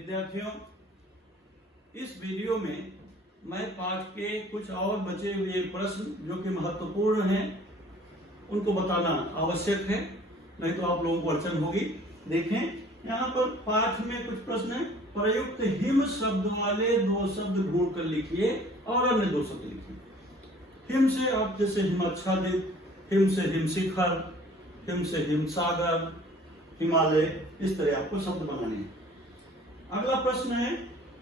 विद्यार्थियों, इस वीडियो में मैं पाठ के कुछ और बचे हुए प्रश्न जो कि महत्वपूर्ण हैं उनको बताना आवश्यक है, नहीं तो आप लोगों को अड़चन होगी। देखें, यहाँ पर पाठ में कुछ प्रश्न है। प्रयुक्त हिम शब्द वाले दो शब्द ढूंढ कर लिखिए और अन्य दो शब्द लिखिए। हिम से आप जैसे हिमाच्छादित, हिम से हिमशिखर, हिम से हिमसागर, हिमालय, इस तरह आपको शब्द बनाने हैं। अगला प्रश्न है,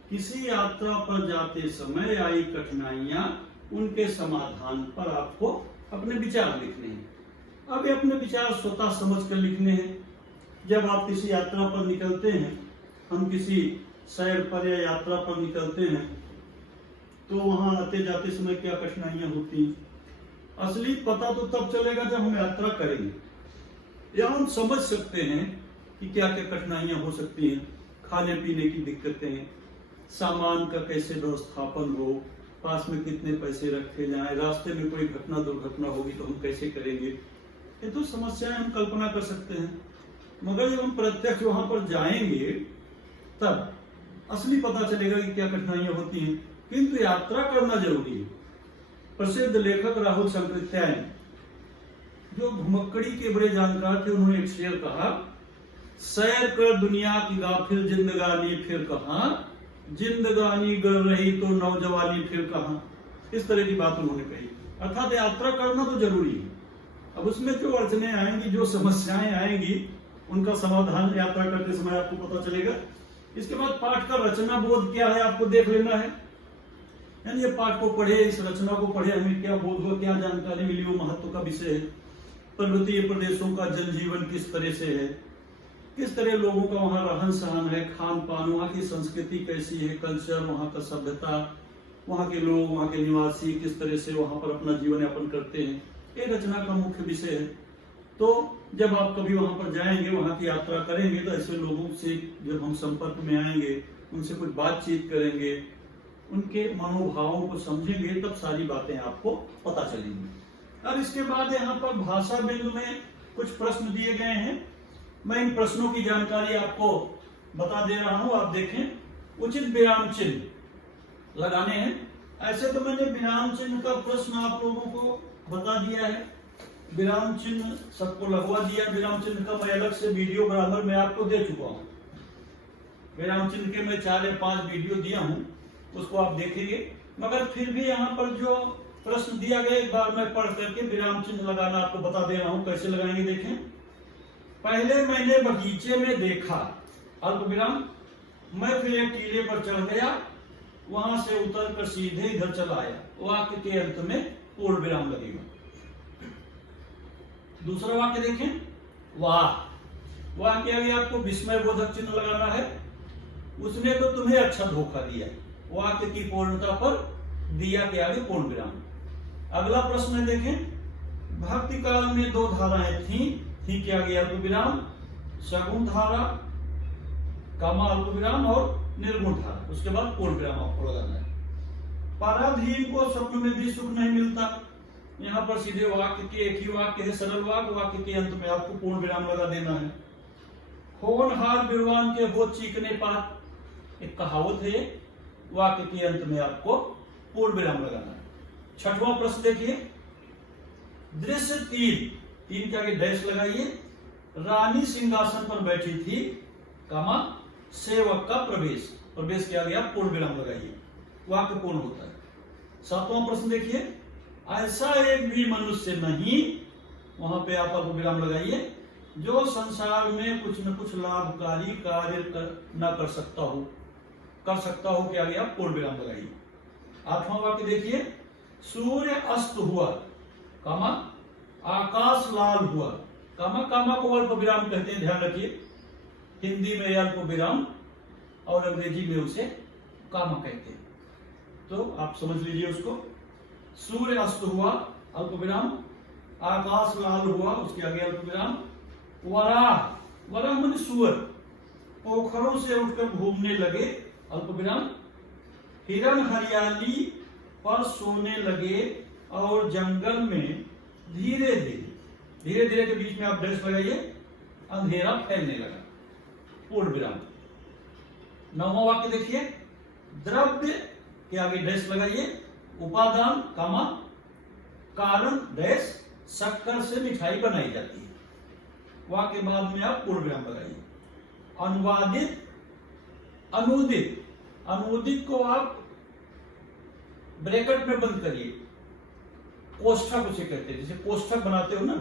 किसी यात्रा पर जाते समय आई कठिनाइयां, उनके समाधान पर आपको अपने विचार लिखने हैं। अब ये अपने विचार स्वतः समझ कर लिखने हैं। जब आप किसी यात्रा पर निकलते हैं, हम किसी सैर पर या यात्रा पर निकलते हैं, तो वहां आते जाते समय क्या कठिनाइयां होती हैं, असली पता तो तब चलेगा जब हम यात्रा करेंगे। या हम समझ सकते हैं कि क्या क्या कठिनाइयां हो सकती हैं। खाने पीने की दिक्कतें, सामान का कैसे व्यवस्थापन हो, पास में कितने पैसे रखे जाएं, रास्ते में कोई घटना दुर्घटना होगी तो हम कैसे करेंगे। ये तो समस्याएं हम कल्पना कर सकते हैं, मगर जब हम प्रत्यक्ष वहां पर जाएंगे तब असली पता चलेगा कि क्या कठिनाइयां होती हैं। किंतु यात्रा करना जरूरी है। प्रसिद्ध लेखक राहुल सांकृत्यायन, जो घुमक्कड़ी के बड़े जानकार थे, उन्होंने एक शेर कहा, सैर कर दुनिया की गाफिल जिंदगानी फिर कहां, जिंदगानी गर रही तो नौजवानी फिर कहां। इस तरह की बात उन्होंने कही। अर्थात यात्रा करना तो जरूरी है। अब उसमें जो अड़चने आएंगी, जो समस्याएं आएंगी, उनका समाधान यात्रा करते समय आपको पता चलेगा। इसके बाद पाठ का रचना बोध क्या है आपको देख लेना है। यानी ये पाठ को पढ़े, इस रचना को पढ़े, हमें क्या बोध हुआ, क्या जानकारी मिली, वो महत्व का विषय है। पर्वतीय प्रदेशों का जनजीवन किस तरह से है, किस तरह लोगों का वहाँ रहन सहन है, खान पान, वहाँ की संस्कृति कैसी है, कल्चर, वहाँ का सभ्यता, वहाँ के लोग, वहाँ के निवासी किस तरह से वहाँ पर अपना जीवन यापन करते हैं, ये रचना का मुख्य विषय है। तो जब आप कभी वहाँ पर जाएंगे, वहाँ की यात्रा करेंगे, तो ऐसे लोगों से जब हम संपर्क में आएंगे, उनसे कुछ बातचीत करेंगे, उनके मनोभावों को समझेंगे, तब सारी बातें आपको पता चलेंगी। अब इसके बाद यहाँ पर भाषा बिंदु में कुछ प्रश्न दिए गए हैं। मैं इन प्रश्नों की जानकारी आपको बता दे रहा हूं, आप देखें। उचित विराम चिन्ह लगाने हैं। ऐसे तो मैंने विराम चिन्ह का प्रश्न आप लोगों को बता दिया है, विराम चिन्ह सबको लगवा दिया। विराम चिन्ह का मैं अलग से वीडियो बराबर में आपको दे चुका हूं। विराम चिन्ह के मैं 4 या 5 वीडियो दिया हूं, उसको आप देखेंगे। मगर फिर भी यहाँ पर जो प्रश्न दिया गया, एक बार मैं पढ़ करके विराम चिन्ह लगाना आपको बता दे रहा हूं, कैसे लगाएंगे देखें। पहले मैंने बगीचे में देखा, अल्प विराम, मैं फिर एक टीले पर चढ़ गया, वहां से उतर कर सीधे इधर चला आया। वाक्य के अंत में पूर्ण विराम लगेगा। दूसरा वाक्य देखें, वाह। वाह के आगे आपको विस्मय बोधक चिन्ह लगाना है। उसने तो तुम्हें अच्छा धोखा दिया। वाक्य की पूर्णता पर दिया के आगे पूर्ण विराम। अगला प्रश्न देखें, भक्ति काल में 2 धाराएं थीं, थी के आगे अल्प विराम, सगुण धारा, कामा अल्प विराम, और निर्गुण धारा, उसके बाद पूर्ण विराम आपको लगाना है। पराधीन को स्वप्न में भी सुख नहीं मिलता। यहाँ पर सीधे वाक्य के एक ही वाक्य है, सरल वाक्य, वाक्य के अंत में आपको पूर्ण विराम लगा देना है। होनहार विद्वान के हो चीकने पात, एक कहावत है, वाक्य के अंत में आपको पूर्ण विराम लगाना है। छठवां प्रश्न देखिए, दृश्य 3 के आगे डैश लगाइए। रानी सिंहासन पर बैठी थी, कामा सेवक का प्रवेश, प्रवेश के आगे आप पूर्ण विराम लगाइए, वाक्य पूर्ण होता है। 7वां प्रश्न देखिए, ऐसा एक भी मनुष्य नहीं, वहां पे आप अल्प विराम लगाइए, जो संसार में कुछ न कुछ लाभकारी कार्य न कर सकता हो के आगे आप पूर्ण विराम लगाइए। 8वां वाक्य देखिए, सूर्य अस्त हुआ, कामा आकाश लाल हुआ, कामा, कामा को अल्प विराम कहते हैं, ध्यान रखिए। हिंदी में अल्प विराम और अंग्रेजी में उसे कामा कहते हैं, तो आप समझ लीजिए उसको। सूर्य अस्त हुआ, अल्प विराम, आकाश लाल हुआ, उसके आगे अल्प विराम। वराह, वराह माने सुअर, पोखरों से उठकर घूमने लगे, अल्प विराम। हिरण हरियाली पर सोने लगे और जंगल में धीरे धीरे के बीच में आप डैश लगाइए, अंधेरा फैलने लगा, पूर्ण विराम। 9वां वाक्य देखिए, द्रव्य के आगे डैश लगाइए, उपादान कामा कारण डैश शक्कर से मिठाई बनाई जाती है। वाक्य बाद में आप पूर्ण विराम लगाइए। अनुवादित अनुदित, अनुदित को आप ब्रैकेट में बंद करिए, कोष्ठक उसे कहते हैं, जैसे कोष्ठक बनाते हो ना,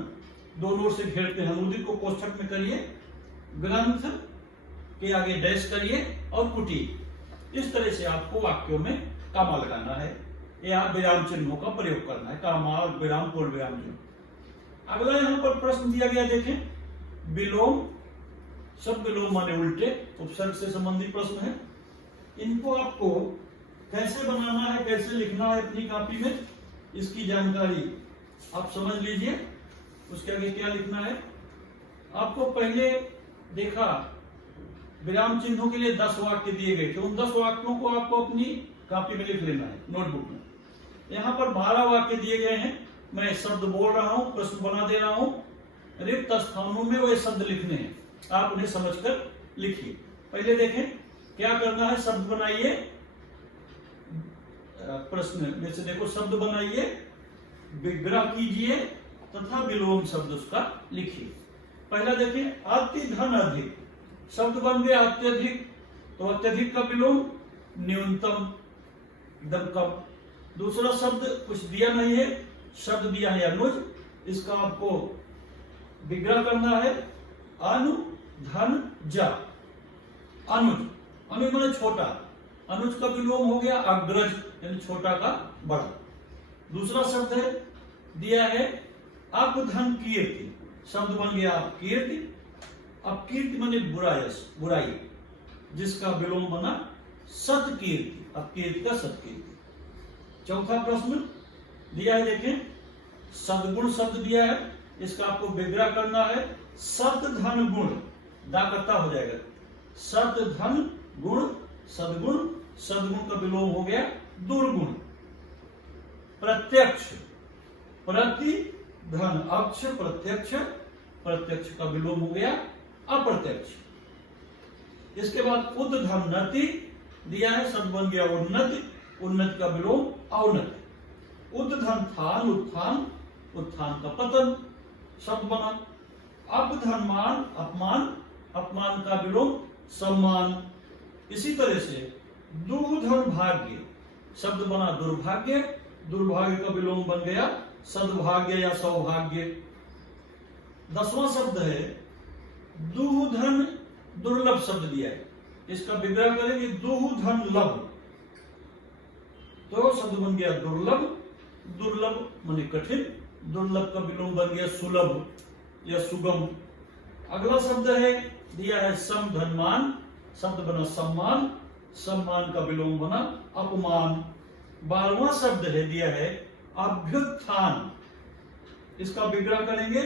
दोनों ओर से घेरते हैं, अनुदित को कोष्ठक में करिए, ग्रंथ के आगे डैश करिए और कुटीर। इस तरह से आपको वाक्यों में कामा लगाना है या विराम चिन्हों का प्रयोग करना है, कामा विराम पूर्ण विराम चिन्ह। अगला यहां पर प्रश्न दिया गया, देखें, विलोम, सब विलोम माने उल्टे, उपसर्ग से संबंधित प्रश्न है। इनको आपको कैसे बनाना है, कैसे लिखना है अपनी कॉपी में, इसकी जानकारी आप समझ लीजिए। उसके आगे क्या लिखना है, आपको पहले देखा विराम चिन्हों के लिए 10 वाक्य दिए गए थे, उन 10 वाक्यों को आपको अपनी कॉपी में लिख लेना है, नोटबुक में। यहाँ पर 12 वाक्य दिए गए हैं, मैं शब्द बोल रहा हूं, प्रश्न बना दे रहा हूं, रिक्त स्थानों में वो शब्द लिखने हैं, आप उन्हें समझकर लिखिए। पहले देखें क्या करना है, शब्द बनाइए, प्रश्न में से देखो, शब्द बनाइए, विग्रह कीजिए तथा विलोम शब्द उसका लिखिए। पहला देखें, अति धन अधिक, शब्द बन गया अत्यधिक, तो अत्यधिक का विलोम न्यूनतम, एकदम कम। दूसरा शब्द कुछ दिया नहीं है, शब्द दिया है अनुज, इसका आपको विग्रह करना है, अनु धन जा, अनुज, अनुज माने छोटा, अनुज का विलोम हो गया अग्रज, यानी छोटा का बड़ा। दूसरा शब्द है दिया है अपधन कीर्ति, शब्द बन गया अपकीर्ति, अपकीर्ति माने बुराई, जिसका विलोम बना सत्कीर्ति, अपकीर्ति का सत्कीर्ति। चौथा प्रश्न दिया है, देखें, सद्गुण शब्द दिया है, इसका आपको विग्रह करना है, सत धन गुण, दाकता हो जाएगा, सत धन गुण सद्गुण, सद्गुण का विलोम हो गया दुर्गुण। प्रत्यक्ष, प्रति धन अक्ष, प्रत्यक्ष, प्रत्यक्ष का विलोम हो गया अप्रत्यक्ष। इसके बाद उद्धनति दिया है, शब्द बन गया उन्नति, उन्नति का विलोम अवनति। उद्धन थान, उत्थान, उत्थान का पतन शब्द बना। अपधनमान, अपमान, अपमान का विलोम सम्मान। इसी तरह से दुर्धन भाग्य, शब्द बना दुर्भाग्य, दुर्भाग्य का विलोम बन गया सद्भाग्य या सौभाग्य। 10वां शब्द है दुहधन, दुर्लभ शब्द दिया है, इसका विग्रह करेंगे दुहधन लभ, तो शब्द बन गया दुर्लभ, दुर्लभ माने कठिन, दुर्लभ का विलोम बन गया सुलभ या सुगम। अगला शब्द है दिया है समधनमान, शब्द बना सम्मान, सम्मान का विलोम बना अपमान। 12वां शब्द है दिया है अभ्युत्थान, इसका विग्रह करेंगे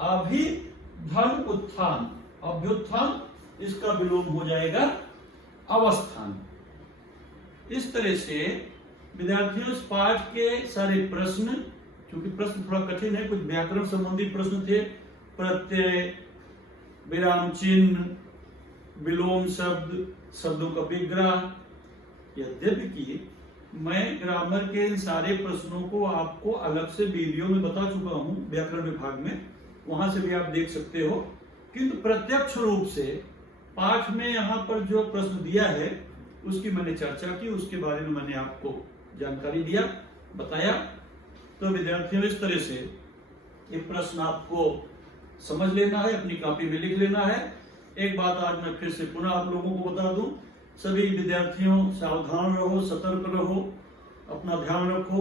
अभिधन उत्थान, अभ्युत्थान, इसका विलोम हो जाएगा अवस्थान। इस तरह से विद्यार्थियों इस पाठ के सारे प्रश्न, क्योंकि प्रश्न थोड़ा कठिन है, कुछ व्याकरण संबंधी प्रश्न थे, प्रत्यय, विराम चिन्ह, विलोम शब्द, शब्दों का विग्रह। यद्यपि कि मैं ग्रामर के इन सारे प्रश्नों को आपको अलग से वीडियो में बता चुका हूं व्याकरण विभाग में, वहां से भी आप देख सकते हो, किंतु प्रत्यक्ष रूप से पाठ में यहाँ पर जो प्रश्न दिया है उसकी मैंने चर्चा की, उसके बारे में मैंने आपको जानकारी दिया, बताया। तो विद्यार्थियों इस तरह से ये प्रश्न आपको समझ लेना है, अपनी कॉपी में लिख लेना है। एक बात आज मैं फिर से पुनः आप लोगों को बता दूं, सभी विद्यार्थियों सावधान रहो, सतर्क रहो, अपना ध्यान रखो।